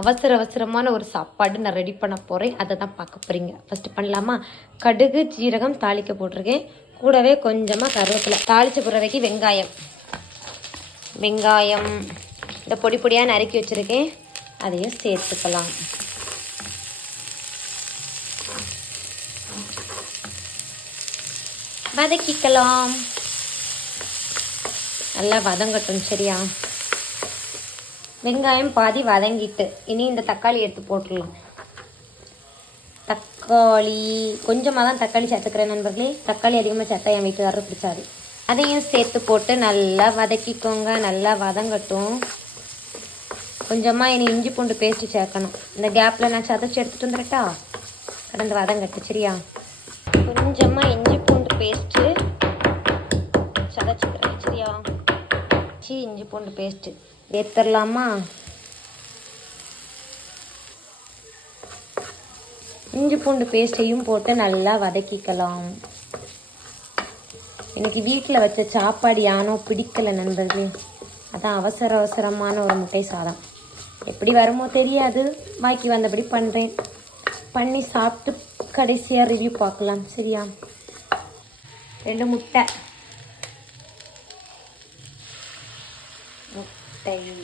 அவசர அவசரமான ஒரு சாப்பாடு நான் ரெடி பண்ண போகிறேன் அதை தான் பார்க்க போகிறீங்க ஃபஸ்ட்டு பண்ணலாமா? கடுகு ஜீரகம் தாளிக்க போட்டிருக்கேன். கூடவே கொஞ்சமாக கருவேப்பிலை. தாளிச்ச பிறவைக்கு வெங்காயம். வெங்காயம். இந்த பொடி பொடியாக நறுக்கி வச்சுருக்கேன். அதையும் சேர்த்துக்கலாம். வதக்கிக்கலாம். நல்லா வதங்கட்டும் சரியா? வெங்காயம் பாதி வதங்கிட்டு. இனி இந்த தக்காளி எடுத்து போட்டுடலாம். தக்காளி கொஞ்சமாக தான் தக்காளி சேர்த்துக்கிறேன் நண்பர்களே. தக்காளி அதிகமாக சேர்த்தா என் வீட்டுக்காரர் பிடிச்சாது அதையும் சேர்த்து போட்டு நல்லா வதக்கிக்கோங்க. நல்லா வதங்கட்டும். கொஞ்சமாக இனி இஞ்சி பூண்டு பேஸ்ட்டு சேர்க்கணும். இந்த கேப்பில் நான் சதைச்சி எடுத்துகிட்டு வந்துடட்டா? கடந்து வதங்கட்டு சரியா? கொஞ்சமாக இஞ்சி பூண்டு பேஸ்ட்டு சதைச்சிக்கிறேன் சரியா? சி இஞ்சி பூண்டு பேஸ்ட்டு ஏற்றலாமா இஞ்சி பூண்டு பேஸ்ட்டையும் போட்டு நல்லா வதக்கிக்கலாம். எனக்கு வீட்டில் வச்ச சாப்பாடு யானோ பிடிக்கல நண்பர்களே. அதான் அவசர அவசரமான ஒரு முட்டை சாதம். எப்படி வருமோ தெரியாது. பாக்கி வந்தபடி பண்ணுறேன் பண்ணி சாப்பிட்டு கடைசியாக ரிவ்யூ பார்க்கலாம். சரியா? ரெண்டு முட்டை. முட்டை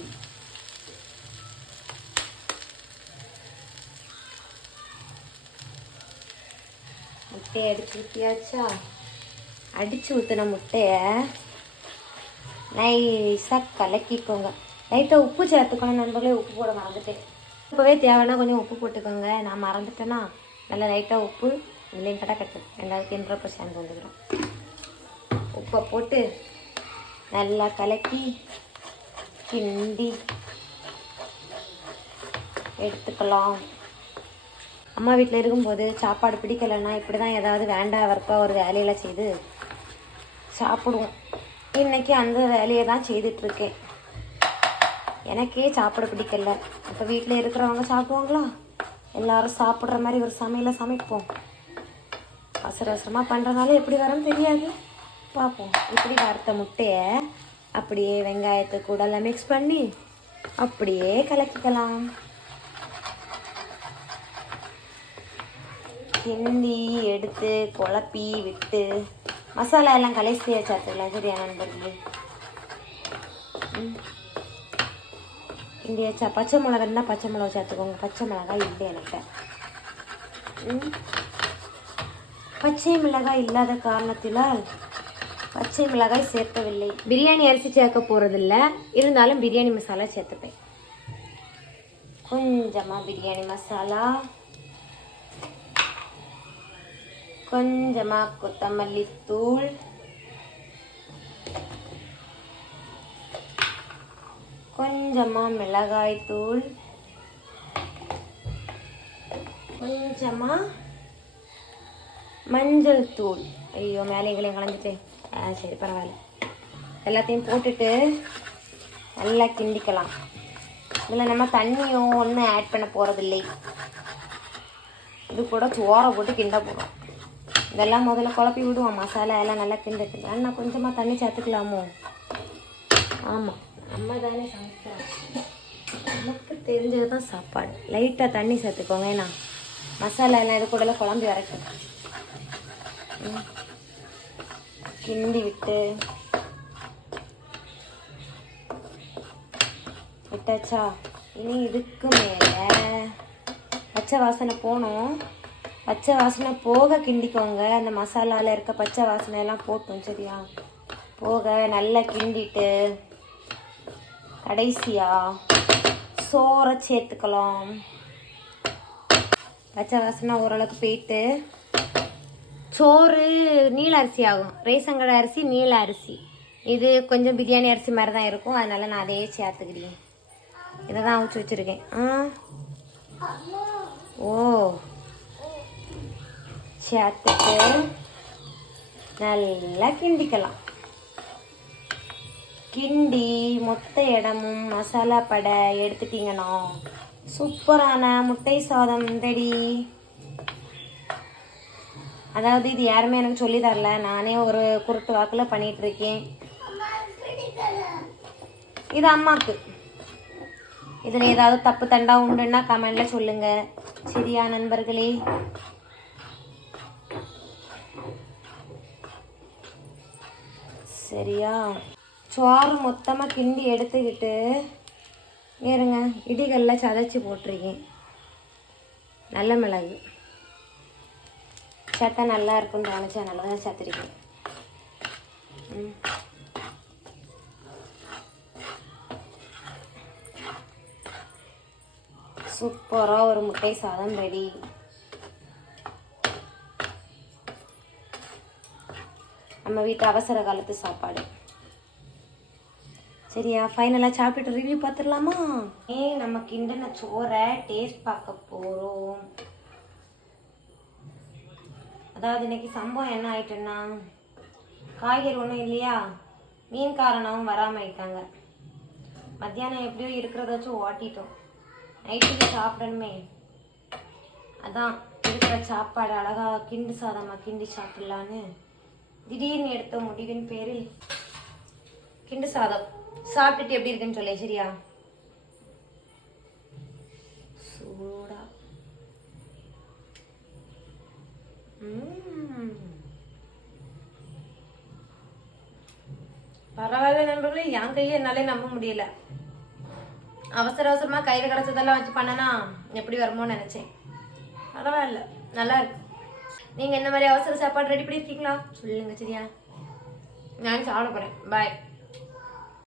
முட்டையை அடிச்சு ஊற்றியாச்சா அடிச்சு ஊற்றின முட்டையை நைஸாக கலக்கிக்கோங்க. லைட்டாக உப்பு சேர்த்துக்கணும் நண்பர்களே உப்பு போட மறந்துட்டேன். இப்போவே தேவைன்னா கொஞ்சம் உப்பு போட்டுக்கோங்க. நான் மறந்துட்டேன்னா நல்லா லைட்டாக உப்பு இல்லையும் கடை கட்டு. ரெண்டாவது கிண்டுறப்ப சேர்ந்து வந்துக்கிறோம் உப்பை போட்டு நல்லா கலக்கி கிண்டி எடுத்துக்கலாம். அம்மா வீட்டில் இருக்கும்போது சாப்பாடு பிடிக்கலைன்னா இப்படி தான் ஏதாவது வேண்டாம் வர்ப்பா ஒரு வேலையில் செய்து சாப்பிடுவோம். இன்றைக்கி அந்த வேலையை தான் செய்துட்ருக்கேன் எனக்கே சாப்பிட பிடிக்கல. அப்போ வீட்டில் இருக்கிறவங்க சாப்பிடுவாங்களா? எல்லாரும் சாப்பிட்ற மாதிரி ஒரு சமையலை சமைப்போம். அவசர அவசரமாக பண்ணுறதுனால எப்படி வரன்னு தெரியாது. பார்ப்போம். இப்படி வறுத்த முட்டையை அப்படியே வெங்காயத்தை கூட எல்லாம் மிக்ஸ் பண்ணி அப்படியே கலக்கிக்கலாம். கிண்டி எடுத்து குழப்பி விட்டு மசாலா எல்லாம் கலைசியாக சேர்த்துக்கலாம் சரியா நண்பர்களே? இங்கே வச்சா பச்சை மிளகா இருந்தால் பச்சை மிளகா சேர்த்துக்கோங்க. பச்சை மிளகாய் இல்லை எனக்கு பச்சை மிளகாய் இல்லாத காரணத்தினால் பச்சை மிளகாய் சேர்க்கவில்லை. பிரியாணி அரிசி சேர்க்க போகிறதில்ல இருந்தாலும் பிரியாணி மசாலா சேர்த்துப்பேன். கொஞ்சமாக பிரியாணி மசாலா. கொஞ்சமாக கொத்தமல்லி தூள். கொஞ்சமாக மிளகாய் தூள். கொஞ்சமாக மஞ்சள் தூள். ஐயோ மேலே எங்களையும் கலந்துட்டேன் ஆ சரி பரவாயில்ல. எல்லாத்தையும் போட்டுட்டு நல்லா கிண்டிக்கலாம். இதில் நம்ம தண்ணியும் ஒன்றும் ஆட் பண்ண போகிறதில்லை இது கூட சோறை போட்டு கிண்ட போகிறோம் இதெல்லாம் முதல்ல குழப்பி விடுவோம். மசாலா எல்லாம் நல்லா கிண்டட்டு நான் கொஞ்சமாக தண்ணி சேர்த்துக்கலாமோ? ஆமாம் நம்ம தானே சமைக்கிறோம். நமக்கு தெரிஞ்சது தான் சாப்பாடு லைட்டாக தண்ணி சேர்த்துக்கோங்க ஏன்னா மசாலா எல்லாம் இது கூடலாம் குழம்பி வரைக்கும். கிண்டி விட்டு விட்டாச்சா? இனி இதுக்கு மேலே பச்சை வாசனை போகணும். பச்சை வாசனை போக கிண்டிக்கோங்க. அந்த மசாலாவில் இருக்க பச்சை வாசனை எல்லாம் போட்டோம் சரியா? போக நல்லா கிண்டிட்டு கடைசியா சோறை சேர்த்துக்கலாம். பச்சை வாசனை ஓரளவுக்கு போயிட்டு சோறு நீல அரிசி ஆகும். ரேஷன் கடை அரிசி நீல அரிசி. இது கொஞ்சம் பிரியாணி அரிசி மாதிரி தான் இருக்கும். அதனால நான் அதையே சேர்த்துக்கிறேன். இதை தான் அவிச்சு வச்சுருக்கேன். ஆ? ஓ. சேர்த்துட்டு நல்லா கிண்டிக்கலாம். கிண்டி மொத்த இடமும் மசாலா படை எடுத்துட்டீங்கன்னா சூப்பரான முட்டை சாதம் ரெடி. அதாவது இது யாருமே எனக்கு சொல்லி தரல. நானே ஒரு குருட்டு வாக்கில் பண்ணிட்டு இருக்கேன் இது அம்மாக்கு. இதில் ஏதாவது தப்பு தண்டா உண்டுன்னா கமெண்ட்ல சொல்லுங்க. சரியா நண்பர்களே? சரியா? சோறு மொத்தமாக கிண்டி எடுத்துக்கிட்டு ஏறுங்க. இடிகளில் சதைச்சி போட்டிருக்கேன். நல்ல மிளகு. சேர்த்தா நல்லா இருக்கும்னு தோணுச்சு நல்லா தான் சேர்த்துருக்கேன் சூப்பராக ஒரு முட்டை சாதம் ரெடி. நம்ம வீட்டு அவசர காலத்து சாப்பாடு. சரியா ஃபைனலாக சாப்பிட்டு ரிவ்யூ பார்த்துடலாமா? ஏ நம்ம கிண்டின சோறை டேஸ்ட் பார்க்க போகிறோம் அதாவது இன்னைக்கு சம்பவம் என்ன ஆயிட்டுன்னா காய்கறி ஒன்றும் இல்லையா? மீன் வராமல் ஆயிட்டாங்க மத்தியானம் எப்படியோ இருக்கிறத வச்சு ஓட்டிட்டோம். நைட்டுக்கு சாப்பிடணுமே. அதான் இருக்கிற சாப்பாடு அழகா கிண்டு சாதமாக கிண்டி சாப்பிட்லான்னு திடீர்னு எடுத்த முடிவின் பேரில் கிண்டு சாதம். சாப்பிட்டுட்டு எப்படி இருக்குன்னு சொல்லு சரியா? சூடா. பரவாயில்ல நண்பர்களே என் கையை என்னாலே நம்ப முடியல. அவசர அவசரமா கையில கிடைச்சதெல்லாம் வச்சு பண்ணனா எப்படி வருமோன்னு நினைச்சேன். பரவாயில்ல நல்லா இருக்கு. நீங்க என்ன மாதிரி அவசர சாப்பாடு ரெடி பண்ணிருக்கீங்களா சொல்லுங்க சரியா? நான் சாப்பிட போறேன். பாய்